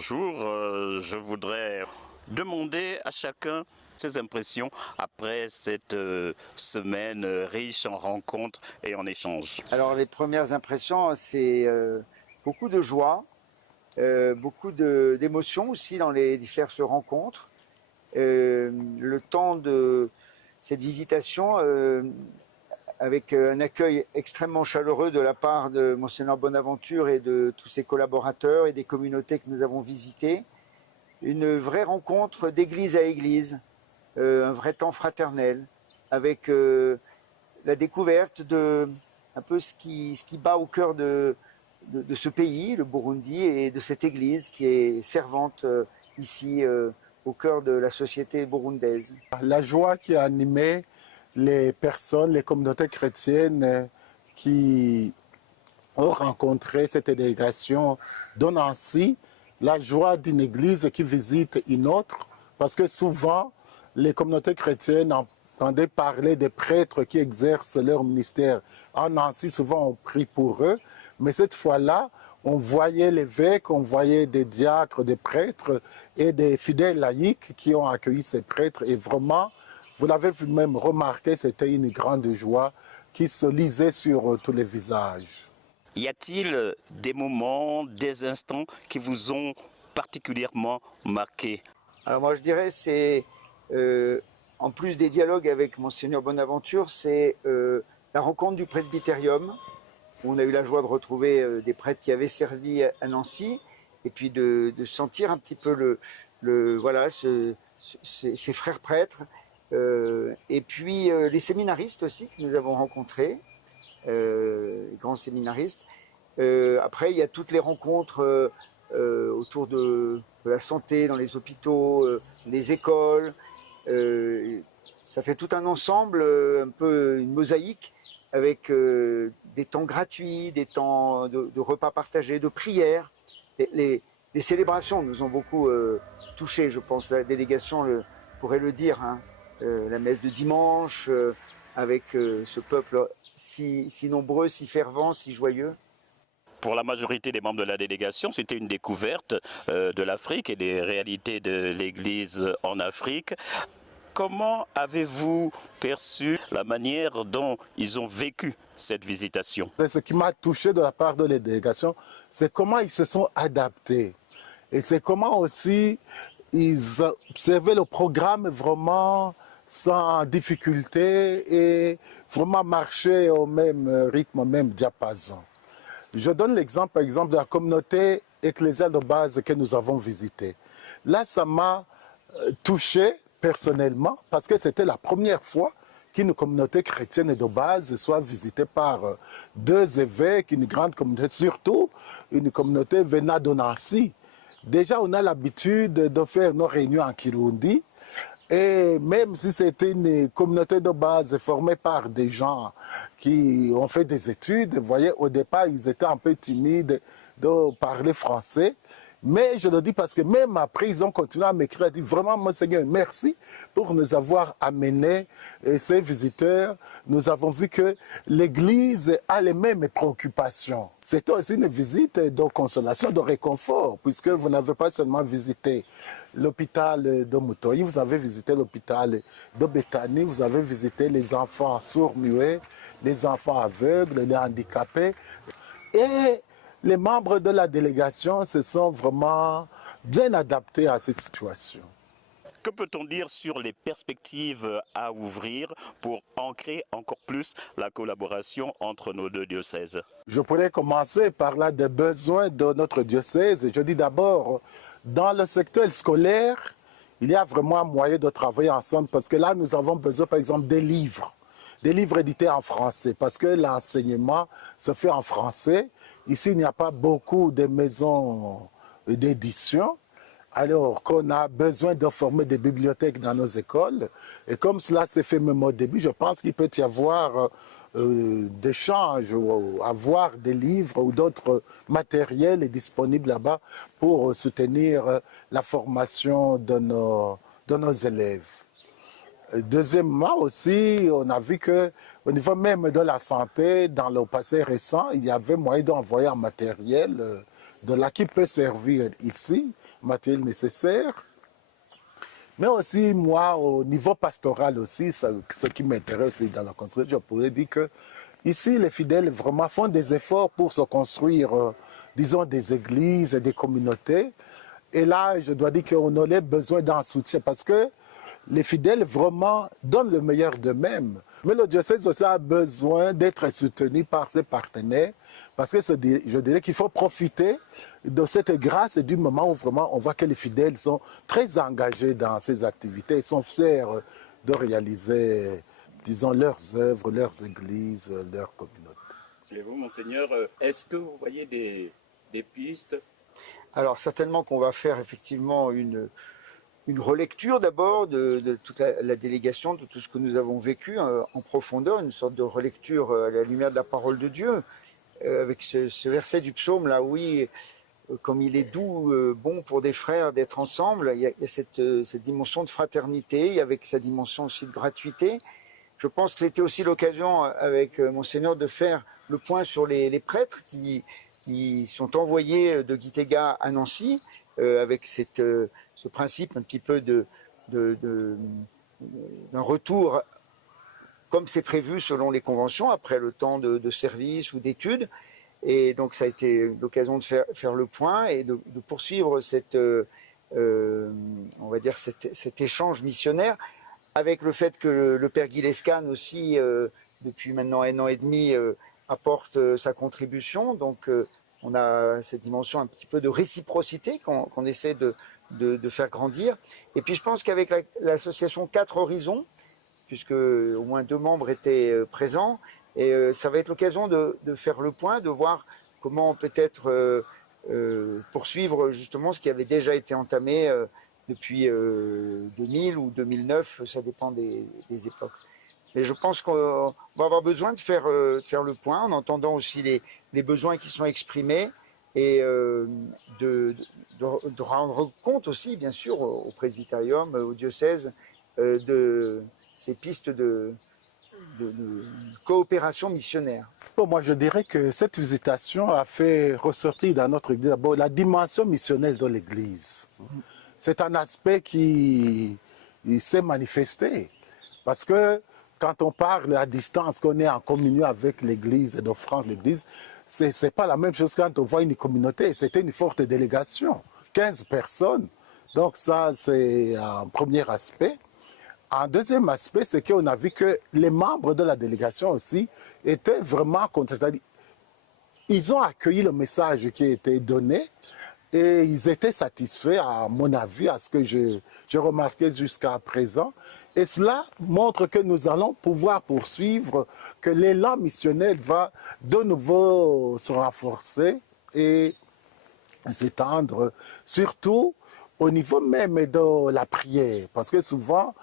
bonjour. Je voudrais demander à chacun ses impressions après cette semaine riche en rencontres et en échanges. Alors les premières impressions, c'est beaucoup de joie, beaucoup d'émotions aussi dans les diverses rencontres. Le temps de cette visitation avec un accueil extrêmement chaleureux de la part de Monseigneur Bonaventure et de tous ses collaborateurs et des communautés que nous avons visitées. Une vraie rencontre d'église à église, un vrai temps fraternel, avec la découverte de un peu ce qui bat au cœur de ce pays, le Burundi, et de cette église qui est servante ici au cœur de la société burundaise. La joie qui a animé les personnes, les communautés chrétiennes qui ont rencontré cette délégation donne ainsi la joie d'une église qui visite une autre, parce que souvent les communautés chrétiennes entendaient parler des prêtres qui exercent leur ministère. En Nancy, souvent on prie pour eux, mais cette fois-là, on voyait l'évêque, on voyait des diacres, des prêtres et des fidèles laïcs qui ont accueilli ces prêtres. Et vraiment, vous l'avez même remarqué, c'était une grande joie qui se lisait sur tous les visages. Y a-t-il des moments, des instants qui vous ont particulièrement marqué? Alors moi je dirais c'est, en plus des dialogues avec Monseigneur Bonaventure, c'est la rencontre du presbytérium, où on a eu la joie de retrouver des prêtres qui avaient servi à Nancy, et puis de sentir un petit peu ces frères prêtres, et puis les séminaristes aussi que nous avons rencontrés, les grands séminaristes. Après, il y a toutes les rencontres autour de la santé, dans les hôpitaux, les écoles. Ça fait tout un ensemble, un peu une mosaïque, avec des temps gratuits, des temps de repas partagés, de prières. Les célébrations nous ont beaucoup touchés, je pense. La délégation pourrait le dire, hein. La messe de dimanche, avec ce peuple si nombreux, si fervent, si joyeux. Pour la majorité des membres de la délégation, c'était une découverte de l'Afrique et des réalités de l'Église en Afrique. Comment avez-vous perçu la manière dont ils ont vécu cette visitation? Ce qui m'a touché de la part de la délégation, c'est comment ils se sont adaptés. Et c'est comment aussi ils observaient le programme vraiment sans difficulté et vraiment marchaient au même rythme, au même diapason. Je donne l'exemple, par exemple, de la communauté ecclésiale de base que nous avons visitée. Là, ça m'a touché personnellement parce que c'était la première fois qu'une communauté chrétienne de base soit visitée par deux évêques, une grande communauté, surtout une communauté venant de Nancy. Déjà, on a l'habitude de faire nos réunions en Kirundi. Et même si c'était une communauté de base formée par des gens qui ont fait des études, vous voyez, au départ, ils étaient un peu timides de parler français. Mais je le dis parce que même après, ils ont continué à m'écrire, à dire vraiment, Monseigneur, merci pour nous avoir amenés ces visiteurs. Nous avons vu que l'Église a les mêmes préoccupations. C'était aussi une visite de consolation, de réconfort, puisque vous n'avez pas seulement visité l'hôpital de Mutoyi, vous avez visité l'hôpital de Bethany, vous avez visité les enfants sourds-muets, les enfants aveugles, les handicapés. Et les membres de la délégation se sont vraiment bien adaptés à cette situation. Que peut-on dire sur les perspectives à ouvrir pour ancrer encore plus la collaboration entre nos deux diocèses? Je pourrais commencer par là des besoins de notre diocèse. Je dis d'abord, dans le secteur scolaire, il y a vraiment un moyen de travailler ensemble parce que là, nous avons besoin, par exemple, des livres édités en français parce que l'enseignement se fait en français. Ici, il n'y a pas beaucoup de maisons d'édition. Alors qu'on a besoin de former des bibliothèques dans nos écoles. Et comme cela s'est fait même au début, je pense qu'il peut y avoir des échanges, ou avoir des livres ou d'autres matériels disponibles là-bas pour soutenir la formation de nos élèves. Deuxièmement aussi, on a vu qu'au niveau même de la santé, dans le passé récent, il y avait moyen d'envoyer un matériel de là qui peut servir ici, matériel nécessaire. Mais aussi, moi, au niveau pastoral aussi, ce qui m'intéresse dans la construction, je pourrais dire que ici, les fidèles vraiment font des efforts pour se construire, disons, des églises et des communautés. Et là, je dois dire qu'on aurait besoin d'un soutien parce que les fidèles vraiment donnent le meilleur d'eux-mêmes. Mais le diocèse aussi a besoin d'être soutenu par ses partenaires parce que je dirais qu'il faut profiter de cette grâce et du moment où vraiment on voit que les fidèles sont très engagés dans ces activités. Ils sont fiers de réaliser, disons, leurs œuvres, leurs églises, leurs communautés. Et vous, Monseigneur, est-ce que vous voyez des pistes? Alors certainement qu'on va faire effectivement une relecture d'abord de toute la délégation, de tout ce que nous avons vécu en profondeur, une sorte de relecture à la lumière de la parole de Dieu, avec ce verset du psaume là, oui, comme il est doux, bon pour des frères d'être ensemble, il y a cette dimension de fraternité, avec sa dimension aussi de gratuité. Je pense que c'était aussi l'occasion avec Monseigneur de faire le point sur les prêtres qui sont envoyés de Gitega à Nancy, avec ce principe un petit peu d'un retour comme c'est prévu selon les conventions, après le temps de service ou d'études. Et donc ça a été l'occasion de faire le point et de poursuivre on va dire cet échange missionnaire, avec le fait que le père Guy Lescane aussi, depuis maintenant 1 an et demi, apporte sa contribution. Donc on a cette dimension un petit peu de réciprocité qu'on essaie de faire grandir. Et puis je pense qu'avec l'association 4 Horizons, puisque au moins 2 membres étaient présents, et ça va être l'occasion de faire le point, de voir comment peut-être poursuivre justement ce qui avait déjà été entamé depuis 2000 ou 2009, ça dépend des époques. Et je pense qu'on va avoir besoin de faire le point, en entendant aussi les besoins qui sont exprimés, et de rendre compte aussi, bien sûr, au presbytérium, au diocèse, de ces pistes de coopération missionnaire. Bon, moi, je dirais que cette visitation a fait ressortir dans notre Église d'abord la dimension missionnelle de l'Église. C'est un aspect qui s'est manifesté. Parce que quand on parle à distance, qu'on est en communion avec l'Église et d'offrande l'Église, ce n'est pas la même chose quand on voit une communauté. C'était une forte délégation, 15 personnes. Donc ça, c'est un premier aspect. Un deuxième aspect, c'est qu'on a vu que les membres de la délégation aussi étaient vraiment contents. C'est-à-dire, ils ont accueilli le message qui a été donné et ils étaient satisfaits, à mon avis, à ce que je remarquais jusqu'à présent. Et cela montre que nous allons pouvoir poursuivre, que l'élan missionnel va de nouveau se renforcer et s'étendre, surtout au niveau même de la prière. Parce que souvent,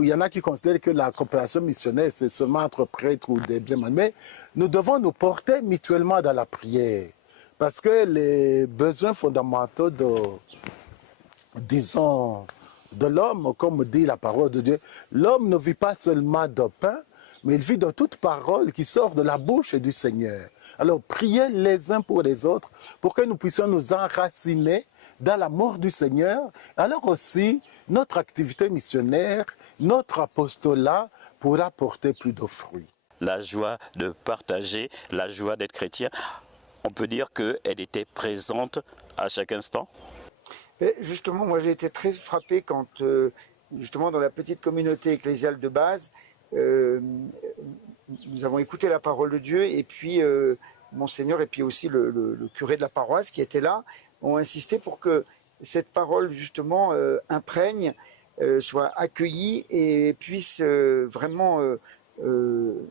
il y en a qui considèrent que la coopération missionnaire, c'est seulement entre prêtres ou des biens. Mais nous devons nous porter mutuellement dans la prière. Parce que les besoins fondamentaux disons, de l'homme, comme dit la parole de Dieu, l'homme ne vit pas seulement de pain, mais il vit de toute parole qui sort de la bouche du Seigneur. Alors, priez les uns pour les autres pour que nous puissions nous enraciner dans l'amour du Seigneur. Alors aussi, notre activité missionnaire, notre apostolat pourra porter plus de fruits. La joie de partager, la joie d'être chrétien, on peut dire qu'elle était présente à chaque instant? Et justement, moi j'ai été très frappé quand, justement dans la petite communauté ecclésiale de base, nous avons écouté la parole de Dieu, et puis Monseigneur et puis aussi le curé de la paroisse qui était là ont insisté pour que cette parole justement imprègne, soit accueillie et puisse vraiment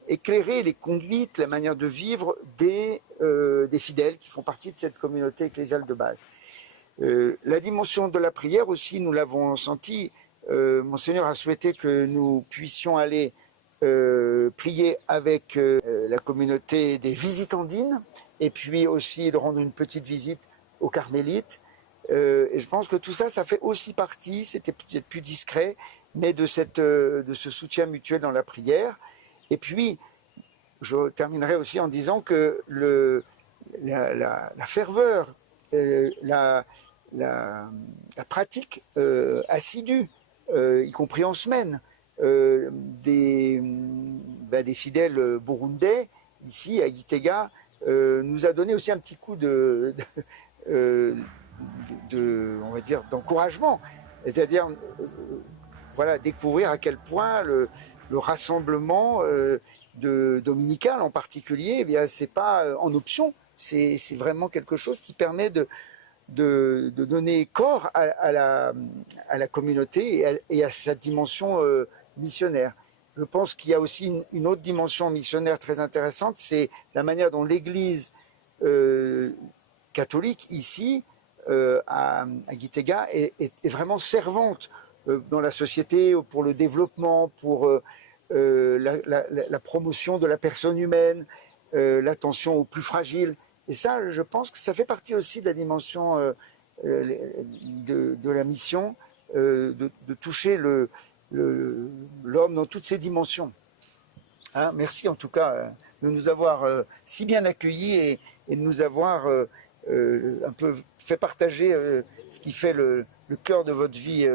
éclairer les conduites, la manière de vivre des fidèles qui font partie de cette communauté ecclésiale de base. La dimension de la prière aussi, nous l'avons senti. Monseigneur a souhaité que nous puissions aller prier avec la communauté des visitandines, et puis aussi de rendre une petite visite aux carmélites. Et je pense que tout ça, ça fait aussi partie, c'était peut-être plus discret, mais de ce soutien mutuel dans la prière. Et puis, je terminerai aussi en disant que la ferveur, la pratique assidue, y compris en semaine, des fidèles burundais, ici à Gitega, nous a donné aussi un petit coup on va dire, d'encouragement. C'est-à-dire, voilà, découvrir à quel point le rassemblement dominical en particulier, eh bien, c'est pas en option, c'est vraiment quelque chose qui permet de donner corps à la communauté et à sa dimension missionnaire. Je pense qu'il y a aussi une autre dimension missionnaire très intéressante, c'est la manière dont l'Église catholique ici, à Gitega, est vraiment servante dans la société pour le développement, pour la promotion de la personne humaine, l'attention aux plus fragiles. Et ça, je pense que ça fait partie aussi de la dimension de la mission, de toucher l'homme dans toutes ses dimensions. Hein, merci en tout cas de nous avoir si bien accueillis et de nous avoir un peu fait partager ce qui fait le cœur de votre vie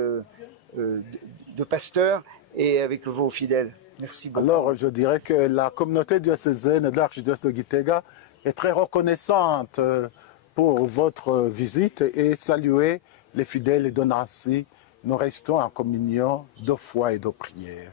de pasteur et avec vos fidèles. Merci beaucoup. Alors, je dirais que la communauté diocésaine de l'archidiocèse de Gitega est très reconnaissante pour votre visite et saluer les fidèles et de Nancy. Nous restons en communion de foi et de prière.